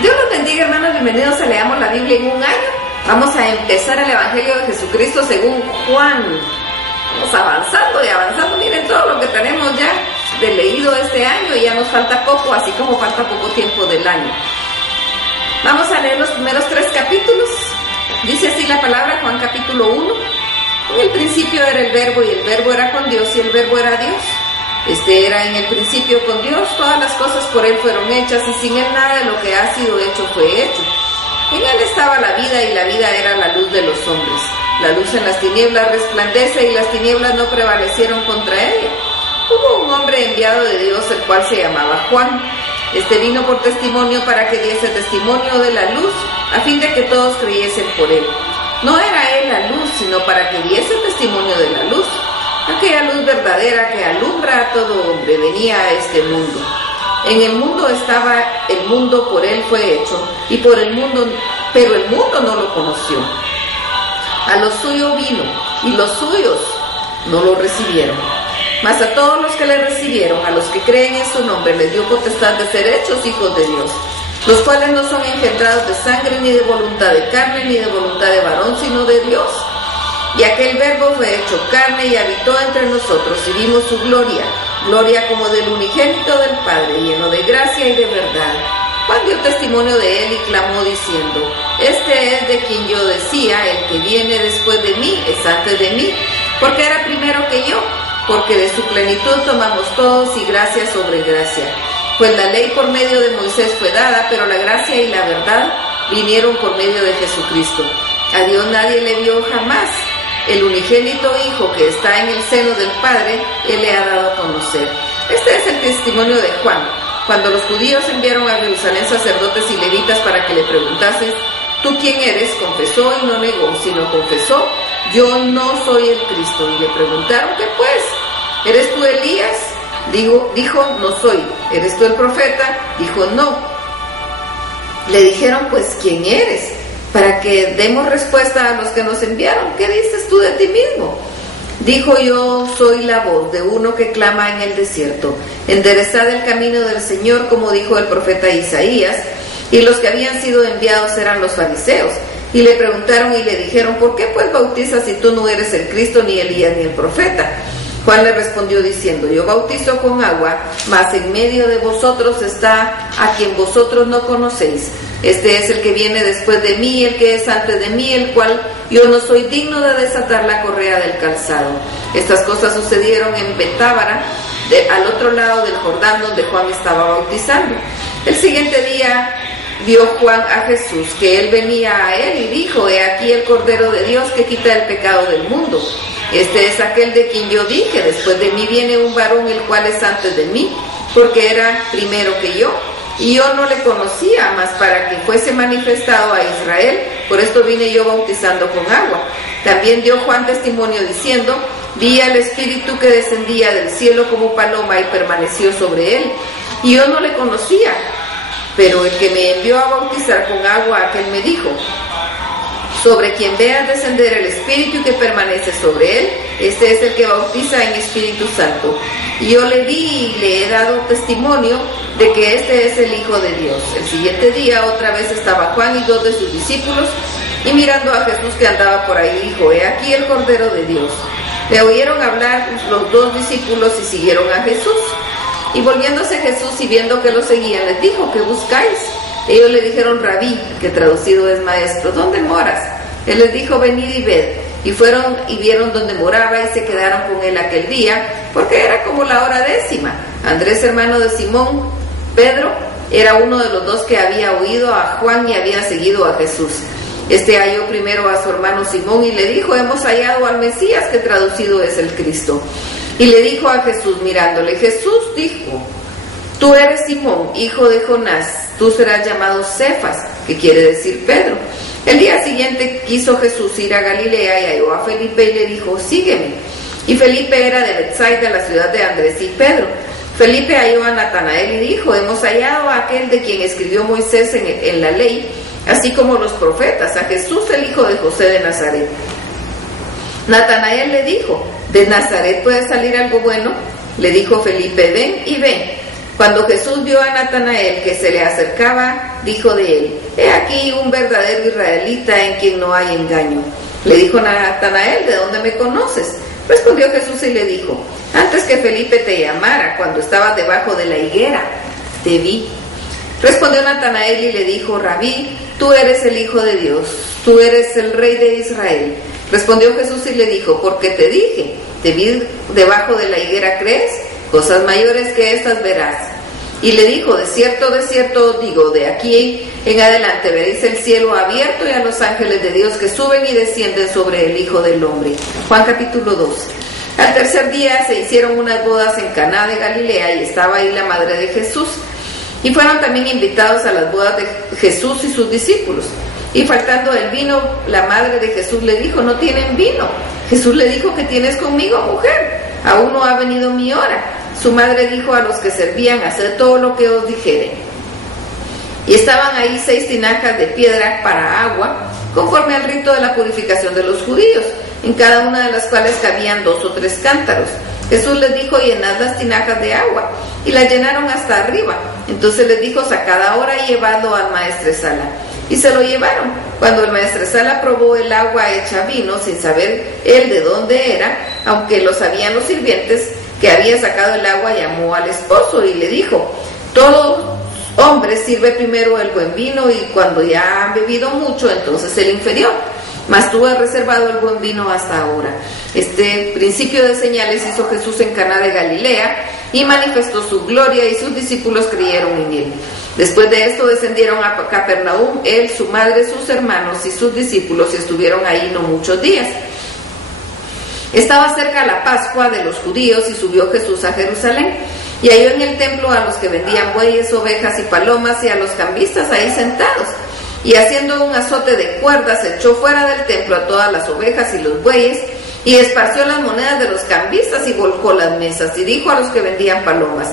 Dios los bendiga, hermanos, bienvenidos a Leamos la Biblia en un año. Vamos a empezar el Evangelio de Jesucristo según Juan. Vamos avanzando y avanzando, miren todo lo que tenemos ya de leído este año y ya nos falta poco, así como falta poco tiempo del año. Vamos a leer los primeros 3 capítulos. Dice así la palabra, Juan capítulo 1. En el principio era el verbo y el verbo era con Dios y el verbo era Dios. Este era en el principio con Dios, todas las cosas por Él fueron hechas y sin Él nada de lo que ha sido hecho fue hecho. En Él estaba la vida y la vida era la luz de los hombres. La luz en las tinieblas resplandece y las tinieblas no prevalecieron contra ella. Hubo un hombre enviado de Dios, el cual se llamaba Juan. Este vino por testimonio para que diese testimonio de la luz, a fin de que todos creyesen por Él. No era Él la luz, sino para que diese testimonio de la luz. Aquella luz verdadera que alumbra a todo hombre venía a este mundo. En el mundo estaba el mundo, por Él fue hecho, y por el mundo, pero el mundo no lo conoció. A lo suyo vino, y los suyos no lo recibieron. Mas a todos los que le recibieron, a los que creen en su nombre, les dio potestad de ser hechos hijos de Dios, los cuales no son engendrados de sangre, ni de voluntad de carne, ni de voluntad de varón, sino de Dios. Y aquel verbo fue hecho carne y habitó entre nosotros, y vimos su gloria, gloria como del unigénito del Padre, lleno de gracia y de verdad. Juan dio testimonio de él y clamó diciendo: Este es de quien yo decía, el que viene después de mí es antes de mí, porque era primero que yo, porque de su plenitud tomamos todos y gracia sobre gracia. Pues la ley por medio de Moisés fue dada, pero la gracia y la verdad vinieron por medio de Jesucristo. A Dios nadie le vio jamás. El unigénito Hijo que está en el seno del Padre, Él le ha dado a conocer. Este es el testimonio de Juan. Cuando los judíos enviaron a Jerusalén sacerdotes y levitas para que le preguntasen: ¿Tú quién eres?, confesó y no negó, sino confesó: Yo no soy el Cristo. Y le preguntaron: ¿Qué pues? ¿Eres tú Elías? Dijo: No soy. ¿Eres tú el profeta? Dijo: No. Le dijeron: Pues, ¿quién eres? Para que demos respuesta a los que nos enviaron. ¿Qué dices tú de ti mismo? Dijo: Yo soy la voz de uno que clama en el desierto: enderezad el camino del Señor, como dijo el profeta Isaías. Y los que habían sido enviados eran los fariseos. Y le preguntaron y le dijeron: ¿Por qué pues bautizas si tú no eres el Cristo, ni Elías, ni el profeta? Juan le respondió diciendo: Yo bautizo con agua, mas en medio de vosotros está a quien vosotros no conocéis. Este es el que viene después de mí, el que es antes de mí, el cual yo no soy digno de desatar la correa del calzado. Estas cosas sucedieron en Betábara, al otro lado del Jordán, donde Juan estaba bautizando. El siguiente día vio Juan a Jesús, que él venía a él, y dijo: He aquí el Cordero de Dios que quita el pecado del mundo. Este es aquel de quien yo dije: Después de mí viene un varón, el cual es antes de mí, porque era primero que yo. Y yo no le conocía, mas para que fuese manifestado a Israel, por esto vine yo bautizando con agua. También dio Juan testimonio diciendo: Vi al Espíritu que descendía del cielo como paloma y permaneció sobre él. Y yo no le conocía, pero el que me envió a bautizar con agua, aquel me dijo: Sobre quien veas descender el Espíritu que permanece sobre él, este es el que bautiza en Espíritu Santo. Y yo le vi y le he dado testimonio de que este es el Hijo de Dios. El siguiente día otra vez estaba Juan y 2 de sus discípulos, y mirando a Jesús que andaba por ahí, dijo: He aquí el Cordero de Dios. Le oyeron hablar los 2 discípulos y siguieron a Jesús. Y volviéndose Jesús y viendo que lo seguían, les dijo: ¿Qué buscáis? Ellos le dijeron: Rabí, que traducido es maestro, ¿dónde moras? Él les dijo: Venid y ved. Y fueron y vieron donde moraba y se quedaron con él aquel día, porque era como la hora 10. Andrés, hermano de Simón Pedro, era uno de los 2 que había oído a Juan y había seguido a Jesús. Este halló primero a su hermano Simón y le dijo: Hemos hallado al Mesías, que traducido es el Cristo. Y le dijo a Jesús mirándole. Jesús dijo: Tú eres Simón, hijo de Jonás, tú serás llamado Cefas, que quiere decir Pedro. El día siguiente quiso Jesús ir a Galilea y halló a Felipe y le dijo: Sígueme. Y Felipe era de Betsaida, la ciudad de Andrés y Pedro. Felipe halló a Natanael y dijo: Hemos hallado a aquel de quien escribió Moisés en la ley, así como los profetas, a Jesús, el hijo de José de Nazaret. Natanael le dijo: ¿De Nazaret puede salir algo bueno? Le dijo Felipe: Ven y ve. Cuando Jesús vio a Natanael que se le acercaba, dijo de él: he aquí un verdadero israelita en quien no hay engaño. Le dijo Natanael: ¿de dónde me conoces? Respondió Jesús y le dijo: antes que Felipe te llamara, cuando estabas debajo de la higuera, te vi. Respondió Natanael y le dijo: Rabí, tú eres el Hijo de Dios, tú eres el Rey de Israel. Respondió Jesús y le dijo: porque te dije, te vi debajo de la higuera, ¿crees? Cosas mayores que estas verás. Y le dijo: de cierto os digo, de aquí en adelante veréis el cielo abierto y a los ángeles de Dios que suben y descienden sobre el Hijo del Hombre. Juan capítulo 2. Al tercer día se hicieron unas bodas en Caná de Galilea y estaba ahí la madre de Jesús. Y fueron también invitados a las bodas de Jesús y sus discípulos. Y faltando el vino, la madre de Jesús le dijo: no tienen vino. Jesús le dijo: ¿qué tienes conmigo, mujer? Aún no ha venido mi hora. Su madre dijo a los que servían: haced todo lo que os dijere. Y estaban ahí 6 tinajas de piedra para agua, conforme al rito de la purificación de los judíos, en cada una de las cuales cabían 2 o 3 cántaros. Jesús les dijo: llenad las tinajas de agua, y las llenaron hasta arriba. Entonces les dijo: sacad ahora y llevadlo al maestresala. Y se lo llevaron. Cuando el maestresala probó el agua hecha vino, sin saber él de dónde era, aunque lo sabían los sirvientes que había sacado el agua, llamó al esposo y le dijo: todo hombre sirve primero el buen vino, y cuando ya han bebido mucho, entonces el inferior. Mas tú has reservado el buen vino hasta ahora. Este principio de señales hizo Jesús en Caná de Galilea, y manifestó su gloria, y sus discípulos creyeron en él. Después de esto descendieron a Capernaum, él, su madre, sus hermanos y sus discípulos, y estuvieron ahí no muchos días. Estaba cerca la Pascua de los judíos, y subió Jesús a Jerusalén, y halló en el templo a los que vendían bueyes, ovejas y palomas, y a los cambistas ahí sentados. Y haciendo un azote de cuerdas, echó fuera del templo a todas las ovejas y los bueyes, y esparció las monedas de los cambistas y volcó las mesas, y dijo a los que vendían palomas: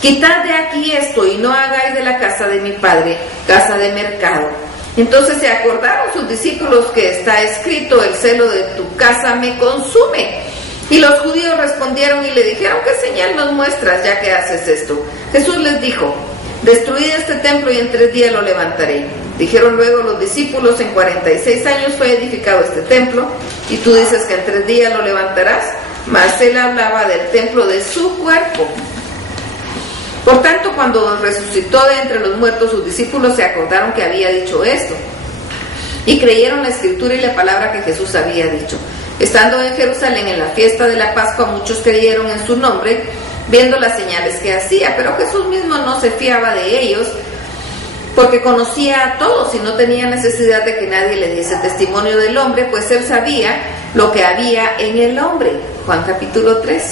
quitad de aquí esto, y no hagáis de la casa de mi padre casa de mercado. Entonces se acordaron sus discípulos que está escrito: el celo de tu casa me consume. Y los judíos respondieron y le dijeron: ¿qué señal nos muestras ya que haces esto? Jesús les dijo: destruid este templo y en 3 días lo levantaré. Dijeron luego los discípulos: en 46 años fue edificado este templo, y tú dices que en 3 días lo levantarás. Mas él hablaba del templo de su cuerpo. Por tanto, cuando resucitó de entre los muertos, sus discípulos se acordaron que había dicho esto, y creyeron la escritura y la palabra que Jesús había dicho. Estando en Jerusalén en la fiesta de la Pascua, muchos creyeron en su nombre, viendo las señales que hacía. Pero Jesús mismo no se fiaba de ellos, porque conocía a todos y no tenía necesidad de que nadie le diese testimonio del hombre, pues él sabía lo que había en el hombre. Juan capítulo 3.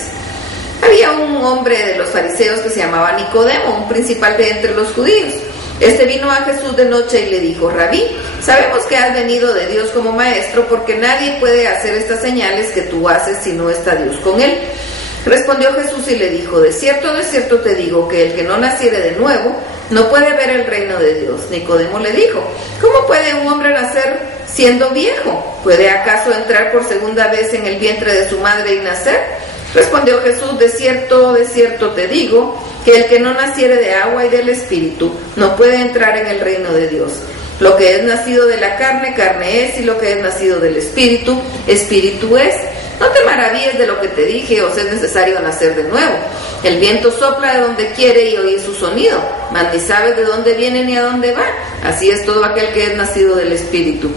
Había un hombre de los fariseos que se llamaba Nicodemo, un principal de entre los judíos. Este vino a Jesús de noche y le dijo: Rabí, sabemos que has venido de Dios como maestro, porque nadie puede hacer estas señales que tú haces si no está Dios con él. Respondió Jesús y le dijo: de cierto te digo, que el que no naciere de nuevo no puede ver el reino de Dios. Nicodemo le dijo: ¿cómo puede un hombre nacer siendo viejo? ¿Puede acaso entrar por segunda vez en el vientre de su madre y nacer? Respondió Jesús: de cierto te digo, que el que no naciere de agua y del Espíritu no puede entrar en el reino de Dios. Lo que es nacido de la carne, carne es, y lo que es nacido del Espíritu, Espíritu es. No te maravilles de lo que te dije, os es necesario nacer de nuevo. El viento sopla de donde quiere y oís su sonido, mas ni sabes de dónde viene ni a dónde va. Así es todo aquel que es nacido del Espíritu.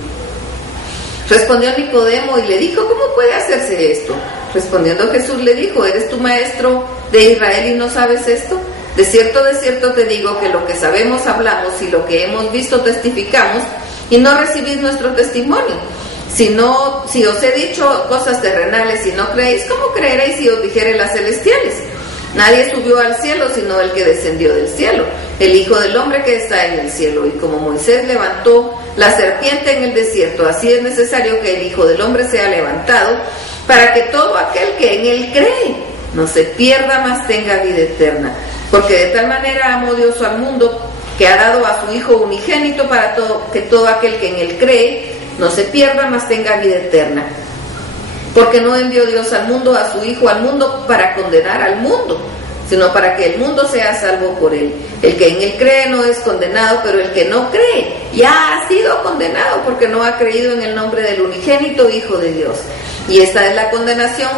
Respondió Nicodemo y le dijo: ¿cómo puede hacerse esto? Respondiendo Jesús le dijo: ¿eres tú maestro de Israel y no sabes esto? De cierto te digo, que lo que sabemos hablamos, y lo que hemos visto testificamos, y no recibís nuestro testimonio. Si os he dicho cosas terrenales y no creéis, ¿cómo creeréis si os dijere las celestiales? Nadie subió al cielo sino el que descendió del cielo, el Hijo del Hombre que está en el cielo. Y como Moisés levantó la serpiente en el desierto, así es necesario que el Hijo del Hombre sea levantado, para que todo aquel que en él cree no se pierda, mas tenga vida eterna. Porque de tal manera amó Dios al mundo, que ha dado a su Hijo unigénito, para que todo aquel que en él cree no se pierda, mas tenga vida eterna. Porque no envió Dios al mundo a su Hijo al mundo para condenar al mundo, sino para que el mundo sea salvo por él. El que en él cree no es condenado, pero el que no cree ya ha sido condenado porque no ha creído en el nombre del unigénito Hijo de Dios. Y esta es la condenación,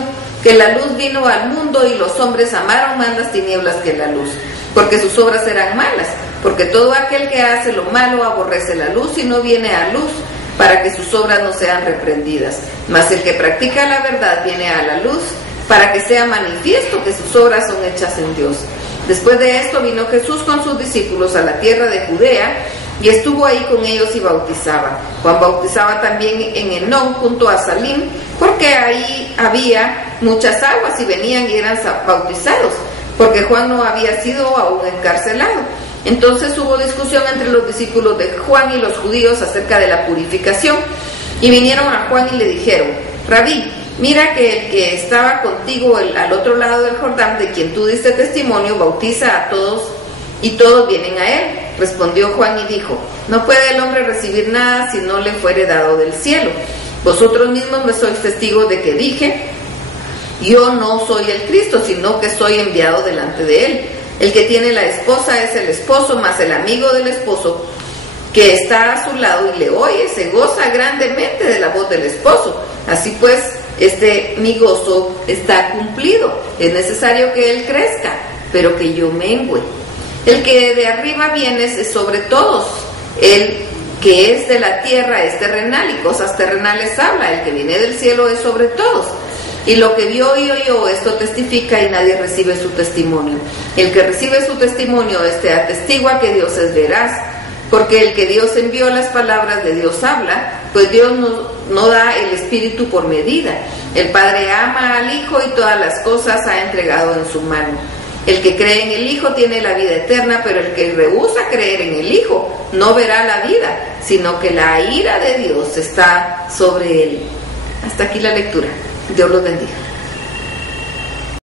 que la luz vino al mundo y los hombres amaron más las tinieblas que la luz, porque sus obras eran malas, porque todo aquel que hace lo malo aborrece la luz y no viene a luz, para que sus obras no sean reprendidas. Mas el que practica la verdad viene a la luz, para que sea manifiesto que sus obras son hechas en Dios. Después de esto vino Jesús con sus discípulos a la tierra de Judea, y estuvo ahí con ellos y bautizaba. Juan bautizaba también en Enón junto a Salim, porque ahí había muchas aguas y venían y eran bautizados, porque Juan no había sido aún encarcelado. Entonces hubo discusión entre los discípulos de Juan y los judíos acerca de la purificación, y vinieron a Juan y le dijeron: Rabí, mira que el que estaba contigo al otro lado del Jordán, de quien tú diste testimonio, bautiza a todos y todos vienen a él. Respondió Juan y dijo: no puede el hombre recibir nada si no le fuere dado del cielo. Vosotros mismos me sois testigos de que dije: yo no soy el Cristo, sino que soy enviado delante de él. El que tiene la esposa es el esposo, mas el amigo del esposo que está a su lado y le oye, se goza grandemente de la voz del esposo. Así pues, mi gozo está cumplido. Es necesario que él crezca, pero que yo mengüe. El que de arriba viene es sobre todos. El que es de la tierra es terrenal, y cosas terrenales habla. El que viene del cielo es sobre todos. Y lo que vio y oyó, esto testifica, y nadie recibe su testimonio. El que recibe su testimonio, atestigua que Dios es veraz, porque el que Dios envió, las palabras de Dios habla, pues Dios no da el Espíritu por medida. El Padre ama al Hijo y todas las cosas ha entregado en su mano. El que cree en el Hijo tiene la vida eterna, pero el que rehúsa creer en el Hijo no verá la vida, sino que la ira de Dios está sobre él. Hasta aquí la lectura. Dios los bendiga.